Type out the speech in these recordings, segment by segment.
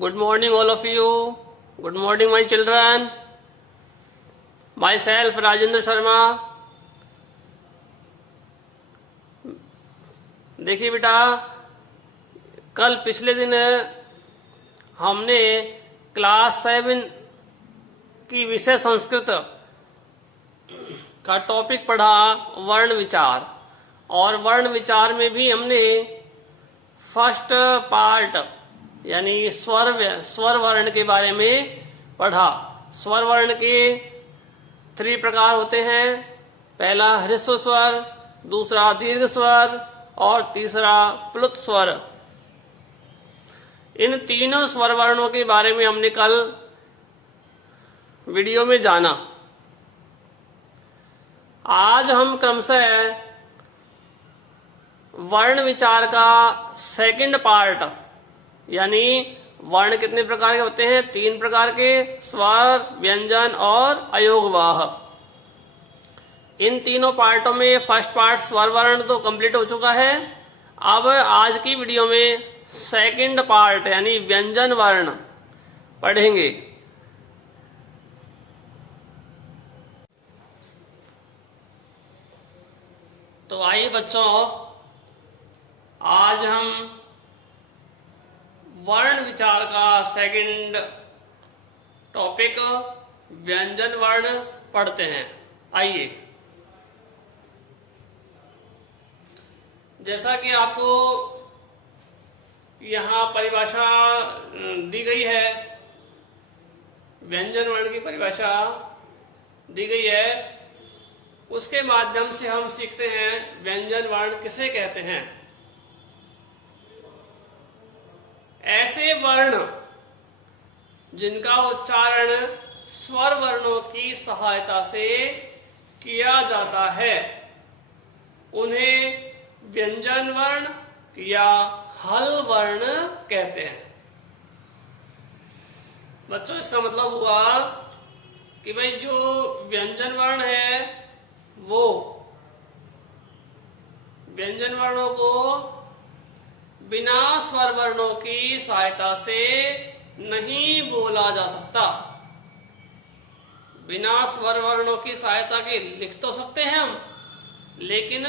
Good morning, all of you. Good morning, my children. Myself, Rajendra Sharma. देखिए बेटा, कल पिछले दिन हमने क्लास 7 की विषय संस्कृत का टॉपिक पढ़ा वर्ण विचार। और वर्ण विचार में भी हमने फर्स्ट पार्ट यानी स्वर वर्ण के बारे में पढ़ा। स्वर वर्ण के 3 प्रकार होते हैं। पहला ह्रस्व स्वर, दूसरा दीर्घ स्वर और तीसरा प्लुत स्वर। इन तीनों स्वर वर्णों के बारे में हमने कल वीडियो में जाना। आज हम क्रमशः वर्ण विचार का सेकंड पार्ट यानी वर्ण कितने प्रकार के होते हैं? 3 प्रकार के, स्वर, व्यंजन और अयोगवाह। इन तीनों पार्टों में फर्स्ट पार्ट स्वर वर्ण तो कंप्लीट हो चुका है। अब आज की वीडियो में सेकंड पार्ट यानी व्यंजन वर्ण पढ़ेंगे। तो आइए बच्चों, आज हम वर्ण विचार का सेकंड टॉपिक व्यंजन वर्ण पढ़ते हैं। आइए, जैसा कि आपको यहाँ परिभाषा दी गई है, व्यंजन वर्ण की परिभाषा दी गई है, उसके माध्यम से हम सीखते हैं व्यंजन वर्ण किसे कहते हैं। ऐसे वर्ण जिनका उच्चारण स्वर वर्णों की सहायता से किया जाता है उन्हें व्यंजन वर्ण या हल वर्ण कहते हैं। बच्चों, इसका मतलब हुआ कि भाई जो व्यंजन वर्ण है वो व्यंजन वर्णों को बिना स्वर वर्णों की सहायता से नहीं बोला जा सकता। बिना स्वर वर्णों की सहायता के लिख तो सकते हैं हम, लेकिन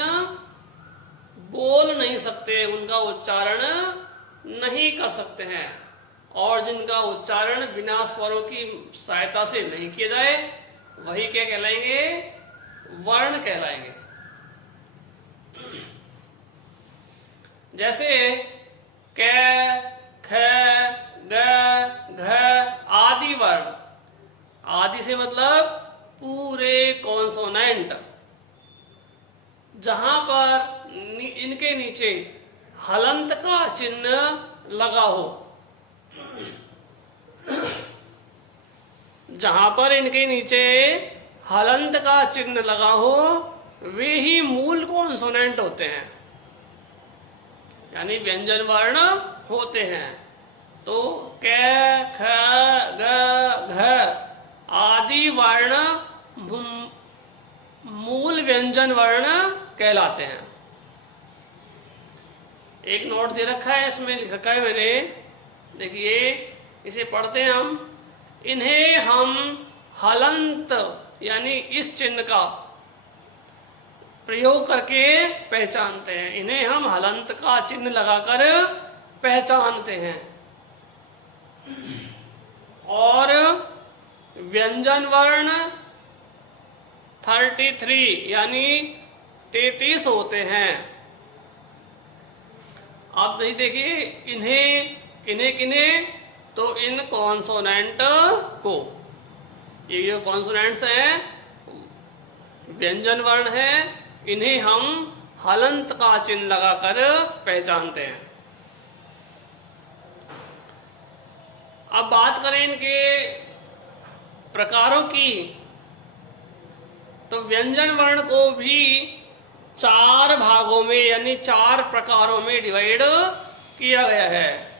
बोल नहीं सकते, उनका उच्चारण नहीं कर सकते हैं। और जिनका उच्चारण बिना स्वरों की सहायता से नहीं किया जाए वही क्या कहलाएंगे? वर्ण कहलाएंगे। जैसे क, ख, ग, घ आदि वर्ण। आदि से मतलब पूरे कॉन्सोनेंट, जहां पर इनके नीचे हलंत का चिन्ह लगा हो। जहां पर इनके नीचे हलंत का चिन्ह लगा हो वे ही मूल कॉन्सोनेंट होते हैं, यानी व्यंजन वर्ण होते हैं। तो क, ख, ग, घ आदि वर्ण मूल व्यंजन वर्ण कहलाते हैं। एक नोट दे रखा है, इसमें लिख रखा है मैंने, देखिए इसे पढ़ते हैं हम। इन्हें हम हलंत यानी इस चिन्ह का प्रयोग करके पहचानते हैं। इन्हें हम हलंत का चिन्ह लगाकर पहचानते हैं। और व्यंजन वर्ण 33 यानी 33 होते हैं। आप नहीं देखिए, इन्हें किन्हें? तो इन कॉन्सोनेंट को, ये जो कॉन्सोनेंट्स हैं व्यंजन वर्ण है, इन्हें हम हलंत का चिन्ह लगाकर पहचानते हैं। अब बात करें इनके प्रकारों की, तो व्यंजन वर्ण को भी 4 भागों में यानी 4 प्रकारों में डिवाइड किया गया है।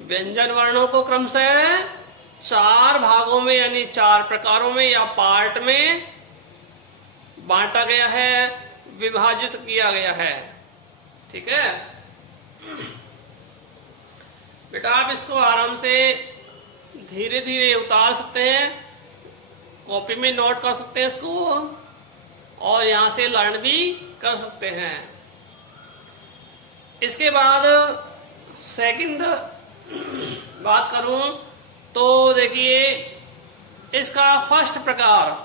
व्यंजन वर्णों को क्रमशः 4 भागों में यानी 4 प्रकारों में या पार्ट में बांटा गया है, विभाजित किया गया है। ठीक है। बेटा आप इसको आराम से धीरे धीरे उतार सकते हैं, कॉपी में नोट कर सकते हैं इसको, और यहां से लर्न भी कर सकते हैं। इसके बाद सेकंड बात करूं तो देखिए, इसका फर्स्ट प्रकार,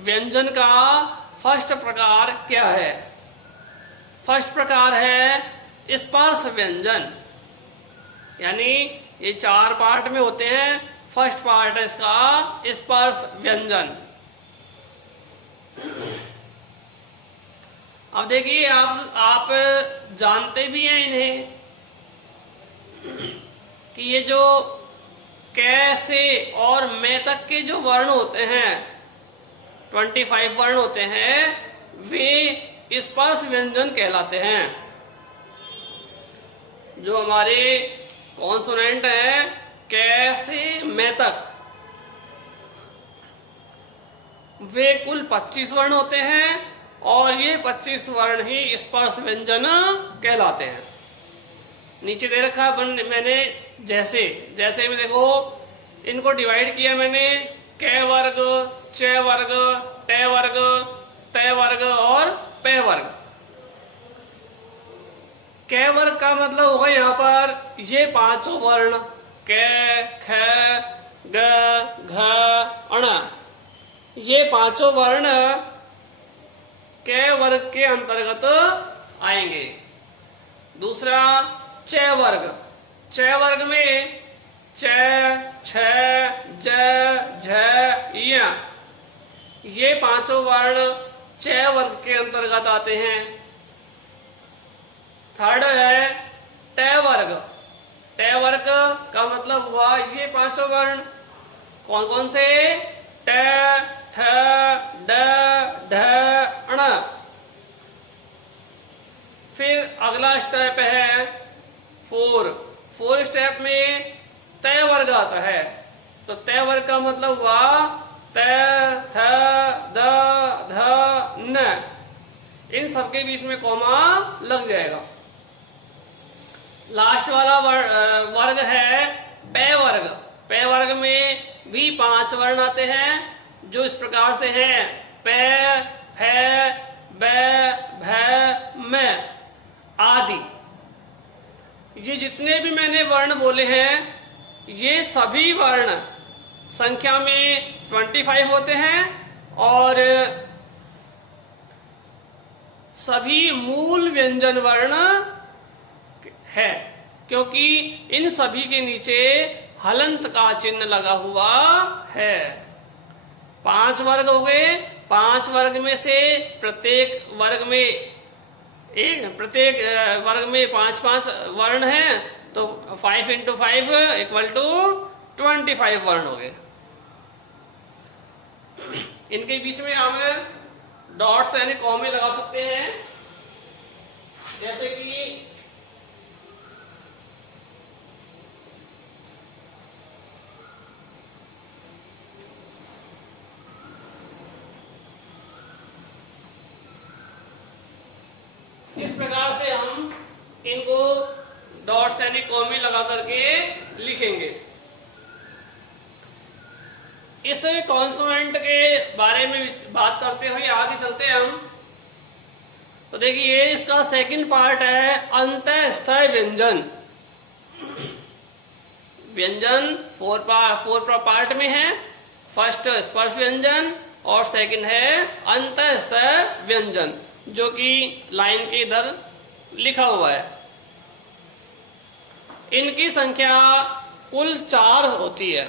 व्यंजन का फर्स्ट प्रकार क्या है? फर्स्ट प्रकार है स्पर्श व्यंजन, यानी ये 4 पार्ट में होते हैं। फर्स्ट पार्ट है इसका स्पर्श व्यंजन। अब देखिए, आप जानते भी हैं इन्हें कि ये जो कै से और मैं तक के जो वर्ण होते हैं, 25 वर्ण होते हैं, वे स्पर्श व्यंजन कहलाते हैं। जो हमारे कॉन्सोनेंट हैं कै से मैं तक, वे कुल 25 वर्ण होते हैं, और ये 25 वर्ण ही स्पर्श व्यंजन कहलाते हैं। नीचे दे रखा है मैंने, जैसे जैसे में देखो, इनको डिवाइड किया मैंने, कै वर्ग, च वर्ग, टे वर्ग, तय वर्ग और पे वर्ग। कै वर्ग का मतलब होगा यहाँ पर ये 5 वर्ण, कै, ख, ग, घ, अण, ये 5 वर्ण कै वर्ग के अंतर्गत आएंगे। दूसरा च वर्ग, च वर्ग में च, छ, ज, झ, य, ये 5 वर्ण च वर्ग के अंतर्गत आते हैं। थर्ड है ट वर्ग, ट वर्ग का मतलब हुआ ये 5 वर्ण, कौन कौन से? ट, ठ, ड, ढ, अण। फिर अगला स्टेप है 4 स्टेप में तय वर्ग आता है। तो तय वर्ग का मतलब हुआ त, थ, द, ध, न, इन सबके बीच में कॉमा लग जाएगा। लास्ट वाला वर्ग है पे वर्ग। पे वर्ग में भी 5 वर्ण आते हैं, जो इस प्रकार से हैं: पे, फे, ब, भ, म आदि। ये जितने भी मैंने वर्ण बोले हैं, ये सभी वर्ण संख्या में 25 होते हैं, और सभी मूल व्यंजन वर्ण है, क्योंकि इन सभी के नीचे हलंत का चिन्ह लगा हुआ है। 5 वर्ग हो गए। 5 वर्ग में से प्रत्येक वर्ग में 5 वर्ण हैं, तो 5 × 5 = 25 वर्ण हो गए। इनके बीच में हम डॉट्स यानी कॉमे लगा सकते हैं, जैसे कि इस प्रकार से हम इनको डॉट्स यानी कॉमे लगा करके लिखेंगे। इस कॉन्सोनेंट के बारे में बात करते हुए आगे चलते हैं हम। तो देखिए, इसका सेकंड पार्ट है अंतःस्थ व्यंजन। व्यंजन 4 पार्ट में है। फर्स्ट स्पर्श व्यंजन, और सेकंड है अंतःस्थ व्यंजन, जो कि लाइन के इधर लिखा हुआ है। इनकी संख्या कुल 4 होती है,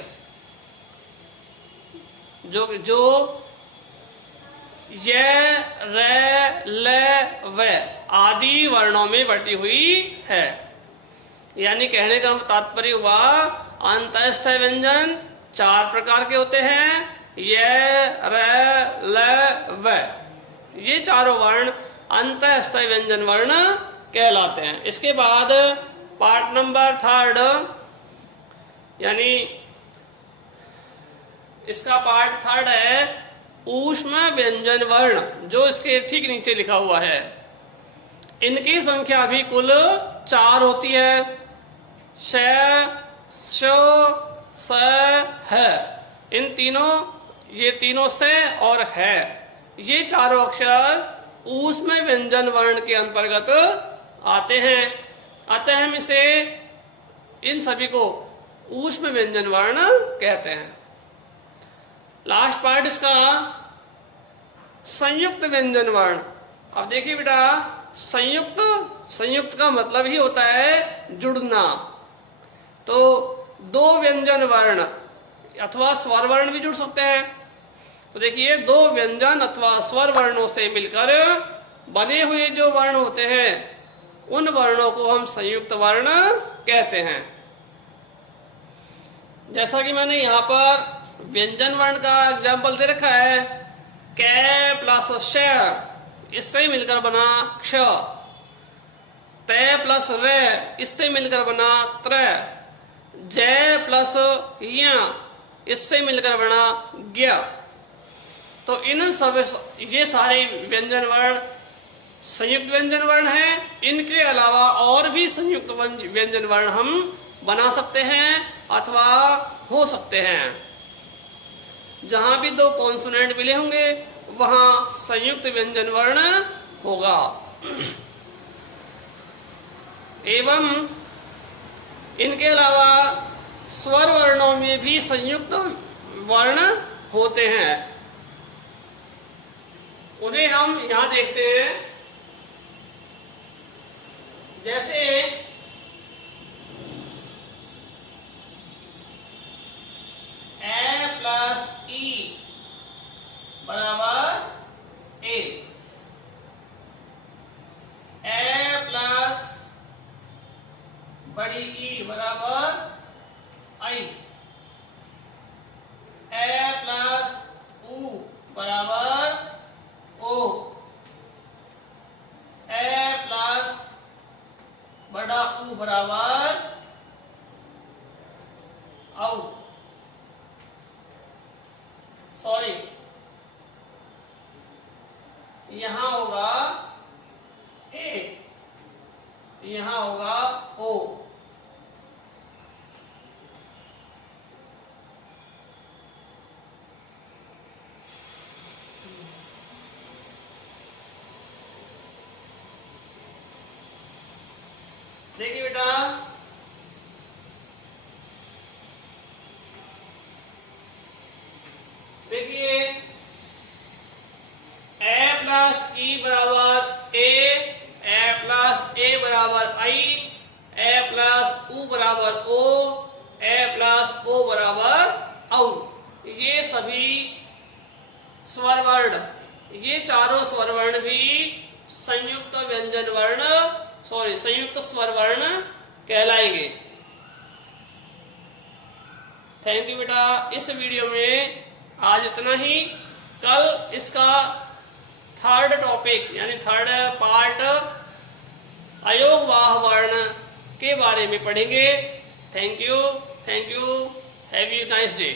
जो य, र, ल, व आदि वर्णों में बटी हुई है। यानी कहने का तात्पर्य हुआ, अंतःस्थ व्यंजन 4 प्रकार के होते हैं। य, र, ल, व, ये चारों वर्ण अंतःस्थ व्यंजन वर्ण कहलाते हैं। इसके बाद पार्ट नंबर 3, यानी इसका पार्ट 3 है ऊष्म व्यंजन वर्ण, जो इसके ठीक नीचे लिखा हुआ है। इनकी संख्या भी कुल 4 होती है। श, श, स, है। इन तीनों, ये तीनों से और है, ये चारों अक्षर ऊष्म व्यंजन वर्ण के अंतर्गत आते हैं। अतः हम इसे, इन सभी को ऊष्म व्यंजन वर्ण कहते हैं। लास्ट पार्ट इसका संयुक्त व्यंजन वर्ण। अब देखिए बेटा, संयुक्त, संयुक्त का मतलब ही होता है जुड़ना। तो दो व्यंजन वर्ण अथवा स्वर वर्ण भी जुड़ सकते हैं। तो देखिए, दो व्यंजन अथवा स्वर वर्णों से मिलकर बने हुए जो वर्ण होते हैं, उन वर्णों को हम संयुक्त वर्ण कहते हैं। जैसा कि मैंने यहाँ पर व्यंजन वर्ण का एग्जाम्पल दे रखा है, कै प्लस श, इससे मिलकर बना क्ष। तय प्लस रे, इससे मिलकर बना त्र। जय प्लस य, इससे मिलकर बना ज्ञ। तो इन सब, ये सारे व्यंजन वर्ण संयुक्त व्यंजन वर्ण हैं। इनके अलावा और भी संयुक्त व्यंजन वर्ण हम बना सकते हैं अथवा हो सकते हैं। जहां भी दो कॉन्सोनेंट मिले होंगे वहां संयुक्त व्यंजन वर्ण होगा। एवं इनके अलावा स्वर वर्णों में भी संयुक्त वर्ण होते हैं। उन्हें हम यहां देखते हैं। जैसे ए प्लस ई बराबर ए, ए प्लस बड़ी ई बराबर आई, ए प्लस ऊ बराबर ओ, ए प्लस बड़ा ऊ बराबर औ। सॉरी, यहां होगा ए, यहां होगा ओ। देखिए बेटा, देखिए ए प्लस ई बराबर ए प्लस ए बराबर आई, ए प्लस ऊ बराबर ओ, ए प्लस ओ बराबर औ। ये सभी स्वर वर्ण, ये चारों स्वर वर्ण भी संयुक्त व्यंजन वर्ण, सॉरी संयुक्त स्वर वर्ण कहलाएंगे। थैंक यू बेटा। इस वीडियो में आज इतना ही। कल इसका थर्ड टॉपिक यानी थर्ड पार्ट अयोगवाह वर्ण के बारे में पढ़ेंगे। Thank you, have you nice day.